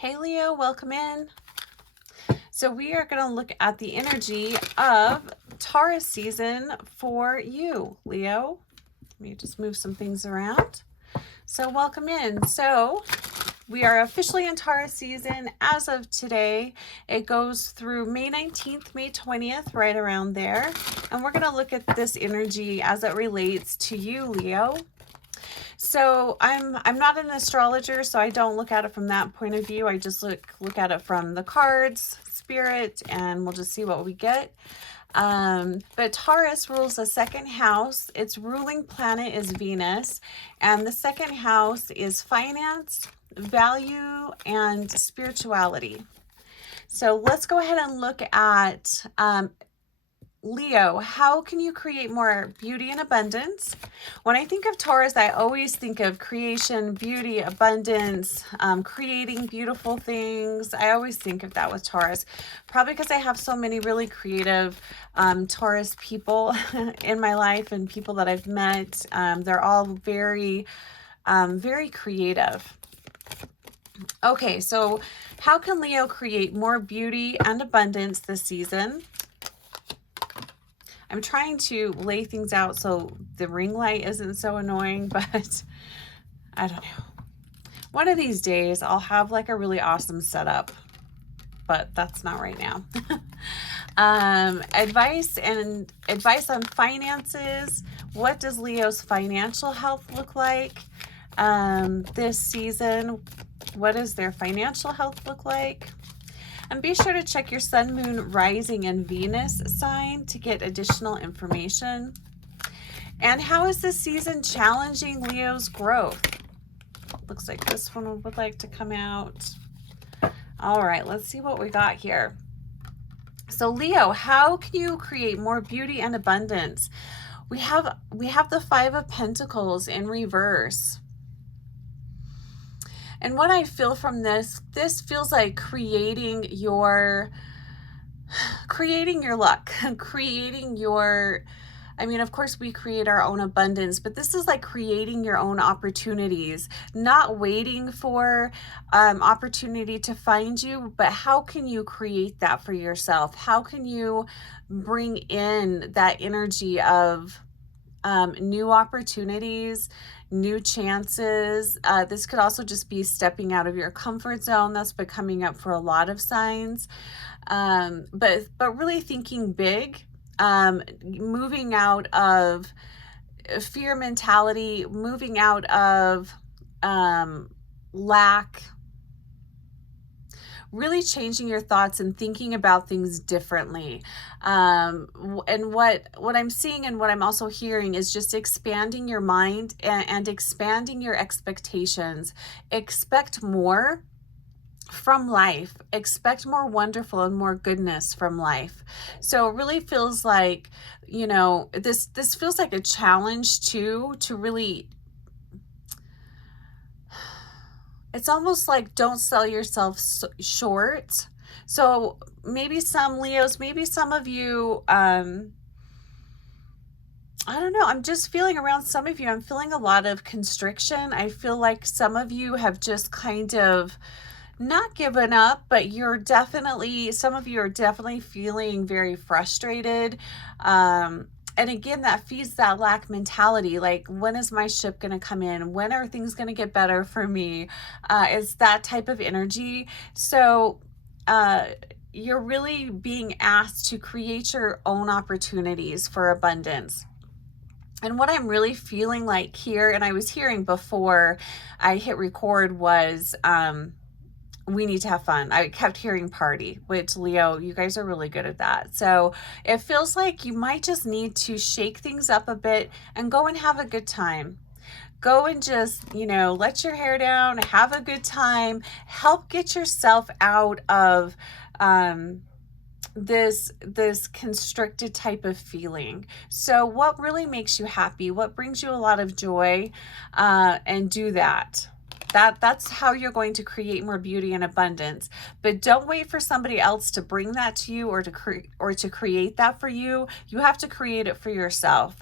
Hey Leo, welcome in. So we are going to look at the energy of Taurus season for you, Leo. Let me just move some things around. So welcome in. So we are officially in Taurus season as of today. It goes through May 19th, May 20th, right around there. And we're going to look at this energy as it relates to you, Leo. So I'm not an astrologer, so I don't look at it from that point of view. I just look at it from the cards, spirit, and we'll just see what we get. But Taurus rules the second house. Its ruling planet is Venus, and the second house is finance, value, and spirituality. So let's go ahead and look at Leo, how can you create more beauty and abundance? When I think of Taurus, I always think of creation, beauty, abundance, creating beautiful things. I always think of that with Taurus, probably because I have so many really creative Taurus people in my life and people that I've met. They're all very, very creative. Okay, so how can Leo create more beauty and abundance this season? I'm trying to lay things out so the ring light isn't so annoying, but I don't know. One of these days I'll have like a really awesome setup, but that's not right now. Advice on finances. What does Leo's financial health look like this season? What does their financial health look like? And be sure to check your sun, moon, rising, and Venus sign to get additional information. And how is this season challenging Leo's growth? Looks like this one would like to come out. All right, let's see what we got here. So Leo, how can you create more beauty and abundance? We have the Five of Pentacles in reverse. And what I feel from this feels like creating your luck, creating your, I mean, of course we create our own abundance, but this is like creating your own opportunities, not waiting for opportunity to find you, but how can you create that for yourself? How can you bring in that energy of new opportunities, new chances? This could also just be stepping out of your comfort zone. That's been coming up for a lot of signs. But really thinking big, moving out of fear mentality, moving out of lack, really changing your thoughts and thinking about things differently. And what I'm seeing and what I'm also hearing is just expanding your mind and expanding your expectations. Expect more from life. Expect more wonderful and more goodness from life. So it really feels like, you know, this feels like a challenge too, to really, it's almost like don't sell yourself short. So maybe some Leos, maybe some of you, I don't know. I'm just feeling around some of you, I'm feeling a lot of constriction. I feel like some of you have just kind of not given up, but some of you are definitely feeling very frustrated. And again, that feeds that lack mentality. Like, when is my ship going to come in? When are things going to get better for me? It's that type of energy. So you're really being asked to create your own opportunities for abundance. And what I'm really feeling like here, and I was hearing before I hit record, was we need to have fun. I kept hearing party, which Leo, you guys are really good at that. So it feels like you might just need to shake things up a bit and go and have a good time. Go and just, you know, let your hair down, have a good time, help get yourself out of this constricted type of feeling. So what really makes you happy? What brings you a lot of joy? And do that. That's how you're going to create more beauty and abundance. But don't wait for somebody else to bring that to you or to create that for you. You have to create it for yourself.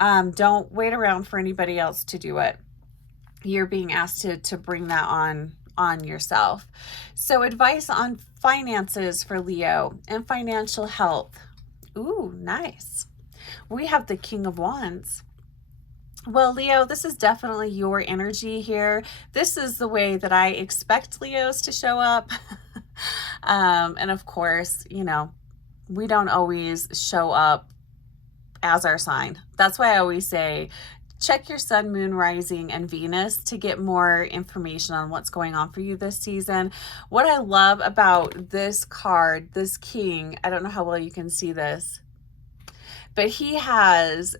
Don't wait around for anybody else to do it. You're being asked to bring that on on yourself. So advice on finances for Leo and financial health. Ooh, nice. We have the King of Wands. Well, Leo, this is definitely your energy here. This is the way that I expect Leos to show up. And of course, you know, we don't always show up as our sign. That's why I always say, check your sun, moon, rising, and Venus to get more information on what's going on for you this season. What I love about this card, this king, I don't know how well you can see this, but he has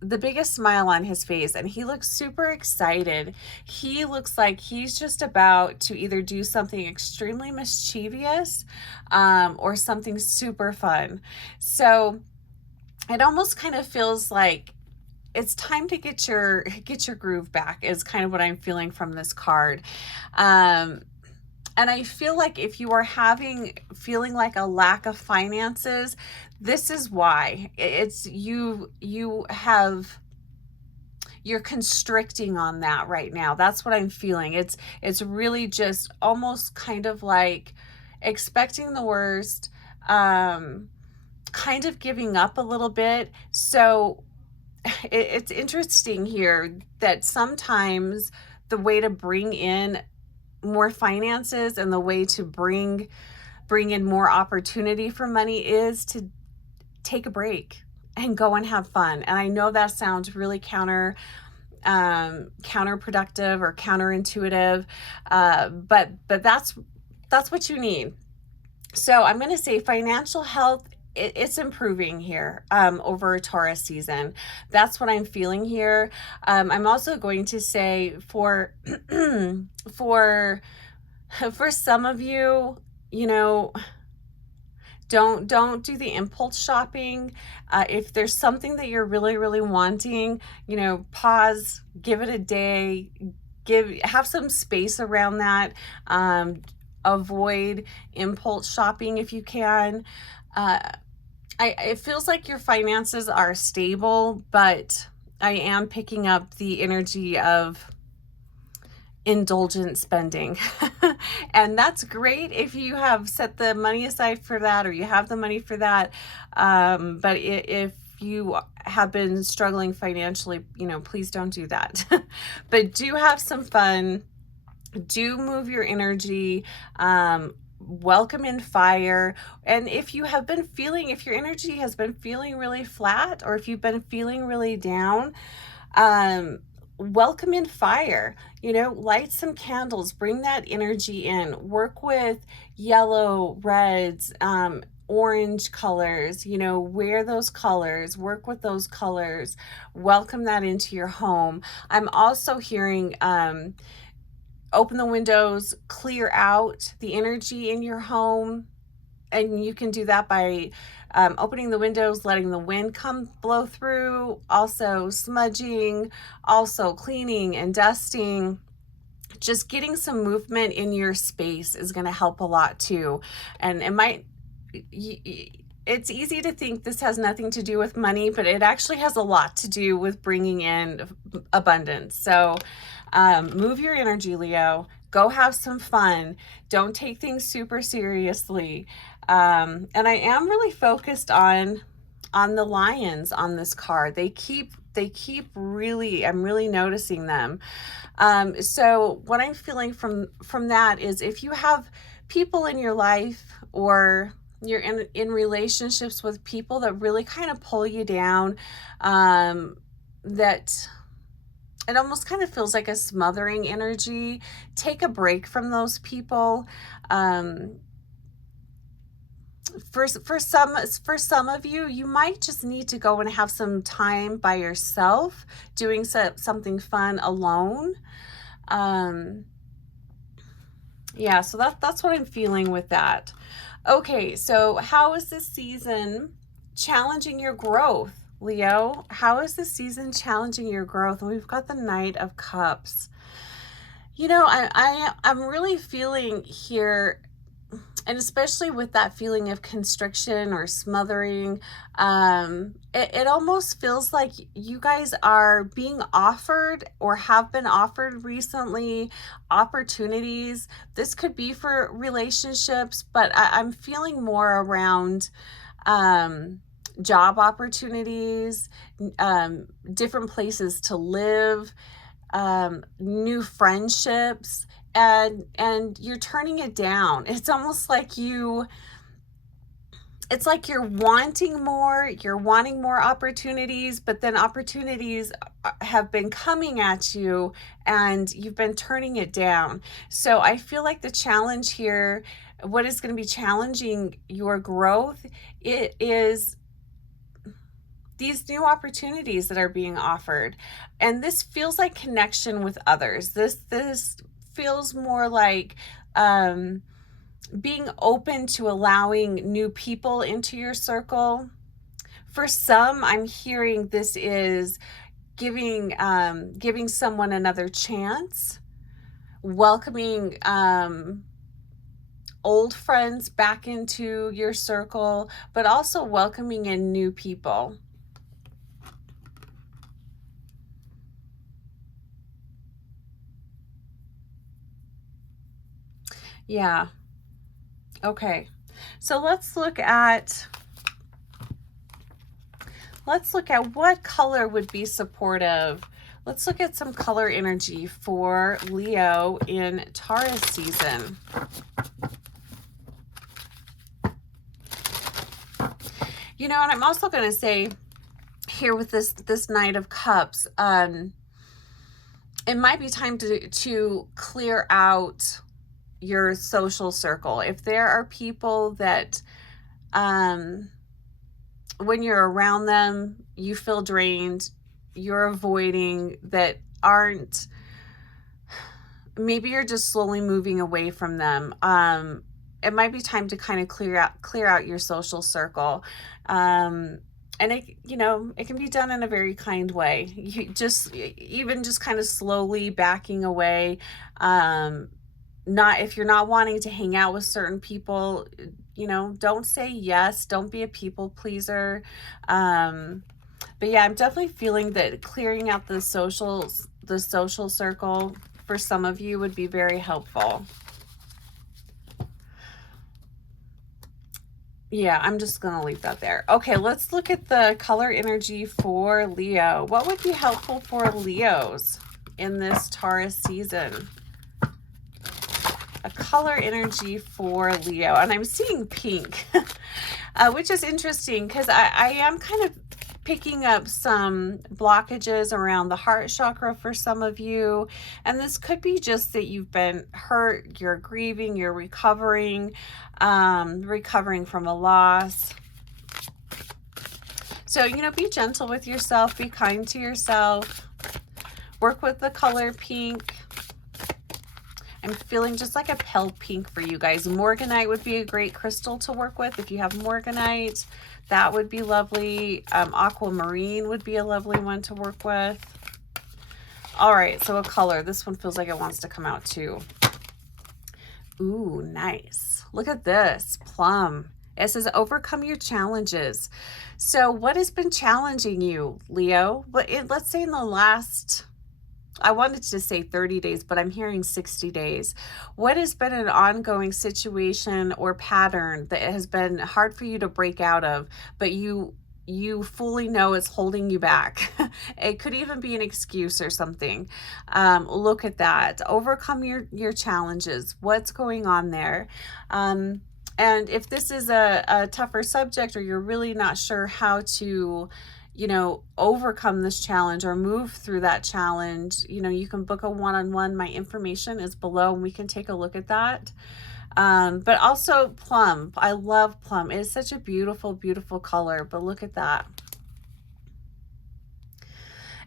the biggest smile on his face and he looks super excited. He looks like he's just about to either do something extremely mischievous or something super fun. So it almost kind of feels like it's time to get your groove back is kind of what I'm feeling from this card. And I feel like if you are feeling like a lack of finances, this is why. It's you're constricting on that right now. That's what I'm feeling. It's really just almost kind of like expecting the worst, kind of giving up a little bit. So it's interesting here that sometimes the way to bring in more finances and the way to bring in more opportunity for money is to take a break and go and have fun. And I know that sounds really counterproductive or counterintuitive, but that's what you need. So I'm going to say financial health, it's improving here over Taurus season. That's what I'm feeling here. I'm also going to say for some of you, you know, don't do the impulse shopping. If there's something that you're really wanting, you know, pause, give it a day, have some space around that. Avoid impulse shopping if you can. It feels like your finances are stable, but I am picking up the energy of indulgent spending. And that's great if you have set the money aside for that or you have the money for that. But if you have been struggling financially, you know, please don't do that. But do have some fun. Do move your energy. Welcome in fire. And if your energy has been feeling really flat, or if you've been feeling really down, welcome in fire. You know, light some candles, bring that energy in, work with yellow, reds, orange colors, you know, wear those colors, work with those colors, welcome that into your home. I'm also hearing, open the windows, clear out the energy in your home. And you can do that by opening the windows, letting the wind blow through, also smudging, also cleaning and dusting. Just getting some movement in your space is going to help a lot too. And it's easy to think this has nothing to do with money, but it actually has a lot to do with bringing in abundance. So move your energy, Leo. Go have some fun. Don't take things super seriously. And I am really focused on the lions on this card. They keep really, I'm really noticing them. So what I'm feeling from that is if you have people in your life or you're in relationships with people that really kind of pull you down, that it almost kind of feels like a smothering energy, take a break from those people. For some of you, you might just need to go and have some time by yourself, doing something fun alone. Yeah, so that's what I'm feeling with that. Okay, so how is this season challenging your growth, Leo? How is this season challenging your growth? And we've got the Knight of Cups. You know, I'm really feeling here And especially with that feeling of constriction or smothering, it almost feels like you guys are being offered or have been offered recently opportunities. This could be for relationships, but I'm feeling more around job opportunities, different places to live, new friendships, and you're turning it down. It's almost like it's like you're wanting more opportunities, but then opportunities have been coming at you and you've been turning it down. So I feel like the challenge here, what is going to be challenging your growth, it is these new opportunities that are being offered. And this feels like connection with others. This feels more like being open to allowing new people into your circle. For some, I'm hearing this is giving someone another chance, welcoming old friends back into your circle, but also welcoming in new people. Yeah. Okay. So let's look at what color would be supportive. Let's look at some color energy for Leo in Taurus season. You know, and I'm also going to say here with this Knight of Cups, it might be time to clear out your social circle. If there are people that when you're around them, you feel drained, you're avoiding, that aren't, maybe you're just slowly moving away from them. It might be time to kind of clear out your social circle. And it, you know, it can be done in a very kind way. You just kind of slowly backing away. Not, if you're not wanting to hang out with certain people, you know, don't say yes. Don't be a people pleaser. But yeah, I'm definitely feeling that clearing out the social circle for some of you would be very helpful. Yeah, I'm just going to leave that there. Okay, let's look at the color energy for Leo. What would be helpful for Leos in this Taurus season? A color energy for Leo. And I'm seeing pink, which is interesting because I am kind of picking up some blockages around the heart chakra for some of you. And this could be just that you've been hurt, you're grieving, you're recovering from a loss. So, you know, be gentle with yourself, be kind to yourself, work with the color pink. I'm feeling just like a pale pink for you guys. Morganite would be a great crystal to work with. If you have Morganite, that would be lovely. Aquamarine would be a lovely one to work with. All right, so a color. This one feels like it wants to come out too. Ooh, nice. Look at this, plum. It says overcome your challenges. So what has been challenging you, Leo? Let's say in the last, I wanted to say 30 days, but I'm hearing 60 days. What has been an ongoing situation or pattern that has been hard for you to break out of, but you fully know it's holding you back? It could even be an excuse or something. Look at that. Overcome your challenges. What's going on there? And if this is a tougher subject, or you're really not sure how to, you know, overcome this challenge or move through that challenge, you know, you can book a one-on-one. My information is below and we can take a look at that. But also plum. I love plum. It is such a beautiful, beautiful color, but look at that.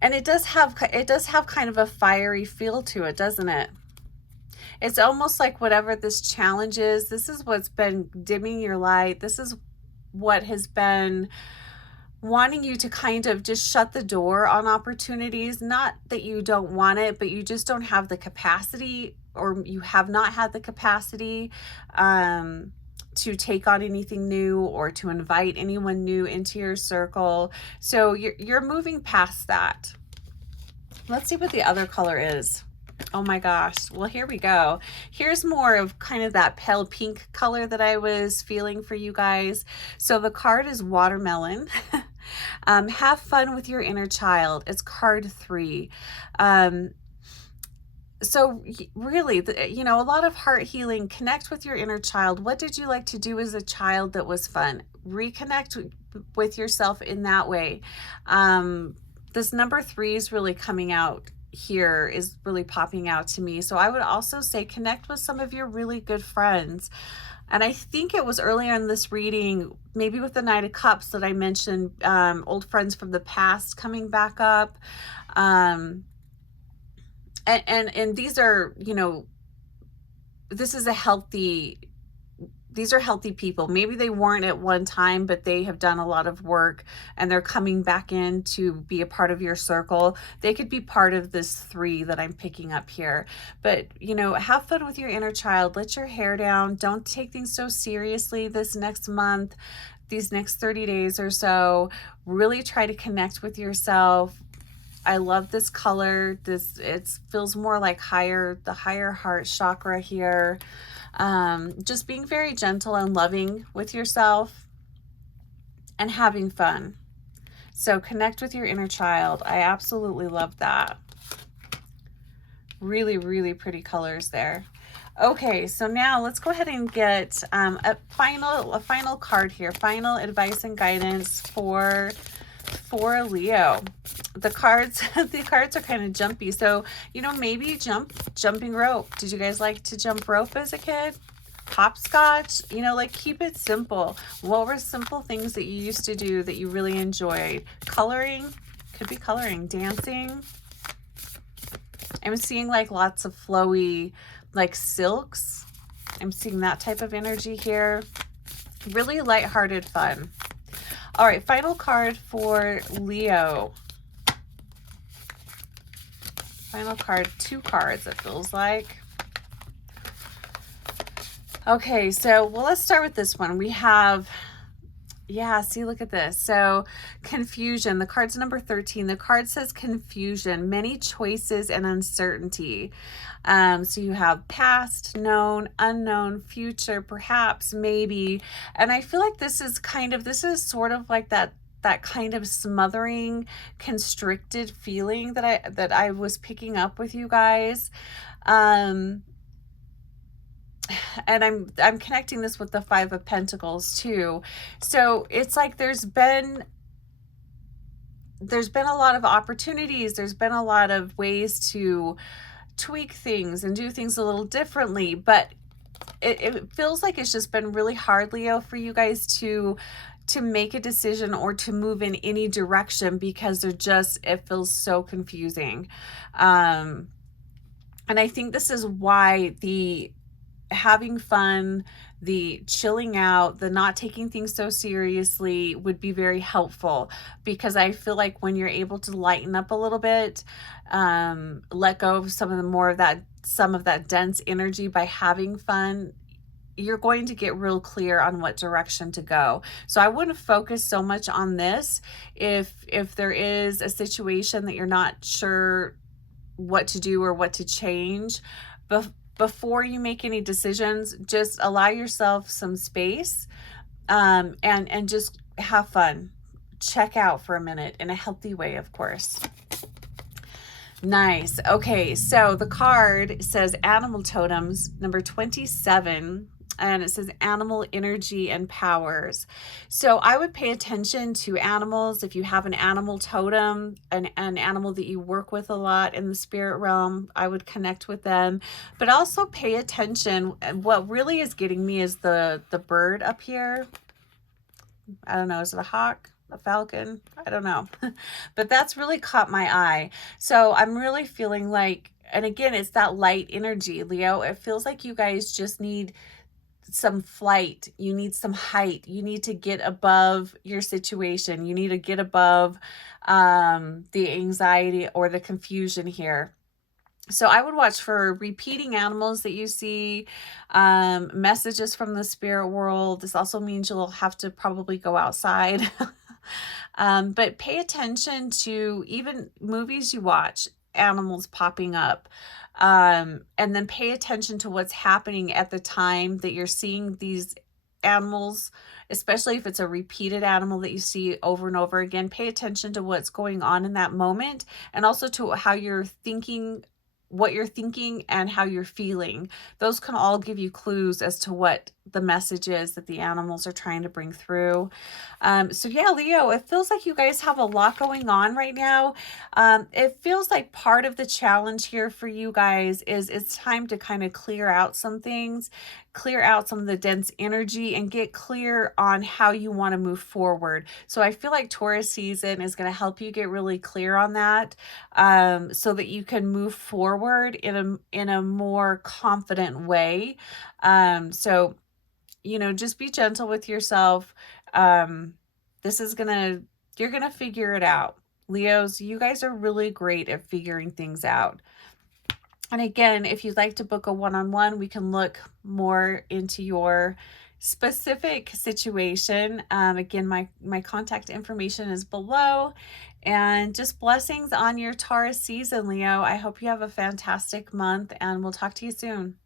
And it does have kind of a fiery feel to it, doesn't it? It's almost like whatever this challenge is, this is what's been dimming your light. This is what has been wanting you to kind of just shut the door on opportunities. Not that you don't want it, but you just don't have the capacity, or you have not had the capacity. to take on anything new or to invite anyone new into your circle. So you're moving past that. Let's see what the other color is. Oh my gosh. Well, here we go. Here's more of kind of that pale pink color that I was feeling for you guys. So the card is watermelon. Have fun with your inner child. It's card 3. So really, you know, a lot of heart healing. Connect with your inner child. What did you like to do as a child that was fun? Reconnect with yourself in that way. This number 3 is really coming out here, is really popping out to me. So I would also say connect with some of your really good friends. And I think it was earlier in this reading, maybe with the Knight of Cups, that I mentioned old friends from the past coming back up. And these are, you know, this is a healthy, these are healthy people. Maybe they weren't at one time, but they have done a lot of work and they're coming back in to be a part of your circle. They could be part of this 3 that I'm picking up here. But, you know, have fun with your inner child. Let your hair down. Don't take things so seriously this next month, these next 30 days or so. Really try to connect with yourself. I love this color. It feels more like the higher heart chakra here. Just being very gentle and loving with yourself and having fun. So connect with your inner child. I absolutely love that. Really, really pretty colors there. Okay, so now let's go ahead and get a final card here. Final advice and guidance for Leo. The cards are kind of jumpy. So, you know, maybe jumping rope. Did you guys like to jump rope as a kid? Hopscotch, you know, like keep it simple. What were simple things that you used to do that you really enjoyed? Coloring, could be coloring, dancing. I'm seeing like lots of flowy, like silks. I'm seeing that type of energy here. Really lighthearted fun. All right, final card for Leo. Final card, 2 cards, it feels like. Okay, so, well, let's start with this one. We have, yeah, see, look at this. So, confusion. The card's number 13. The card says confusion, many choices and uncertainty. So you have past, known, unknown, future, perhaps, maybe. And I feel like this is sort of like that kind of smothering, constricted feeling that I was picking up with you guys. And I'm connecting this with the 5 of Pentacles too. So it's like there's been a lot of opportunities. There's been a lot of ways to tweak things and do things a little differently, but it feels like it's just been really hard, Leo, for you guys to make a decision or to move in any direction because it feels so confusing. And I think this is why the having fun, the chilling out, the not taking things so seriously would be very helpful, because I feel like when you're able to lighten up a little bit, let go of some of that dense energy by having fun, you're going to get real clear on what direction to go. So I wouldn't focus so much on this. If there is a situation that you're not sure what to do or what to change, before you make any decisions, just allow yourself some space, and just have fun. Check out for a minute in a healthy way, of course. Nice. Okay, so the card says Animal Totems, number 27, and it says animal energy and powers. So I would pay attention to animals. If you have an animal totem, an animal that you work with a lot in the spirit realm, I would connect with them. But also pay attention. What really is getting me is the bird up here. I don't know, is it a hawk? A falcon? I don't know. But that's really caught my eye. So I'm really feeling like, and again, it's that light energy, Leo. It feels like you guys just need some flight. You need some height. You need to get above your situation. You need to get above the anxiety or the confusion here. So I would watch for repeating animals that you see, messages from the spirit world. This also means you'll have to probably go outside. But pay attention to even movies you watch, animals popping up. And then pay attention to what's happening at the time that you're seeing these animals, especially if it's a repeated animal that you see over and over again. Pay attention to what's going on in that moment, and also to how you're thinking, what you're thinking and how you're feeling. Those can all give you clues as to what the message is that the animals are trying to bring through. So yeah, Leo, it feels like you guys have a lot going on right now. It feels like part of the challenge here for you guys is it's time to kind of clear out some things, clear out some of the dense energy, and get clear on how you want to move forward. So I feel like Taurus season is going to help you get really clear on that, so that you can move forward in a more confident way. So just be gentle with yourself. This is you're gonna figure it out. Leos, you guys are really great at figuring things out. And again, if you'd like to book a one-on-one, we can look more into your specific situation. Again, my contact information is below. And just blessings on your Taurus season, Leo. I hope you have a fantastic month, and we'll talk to you soon.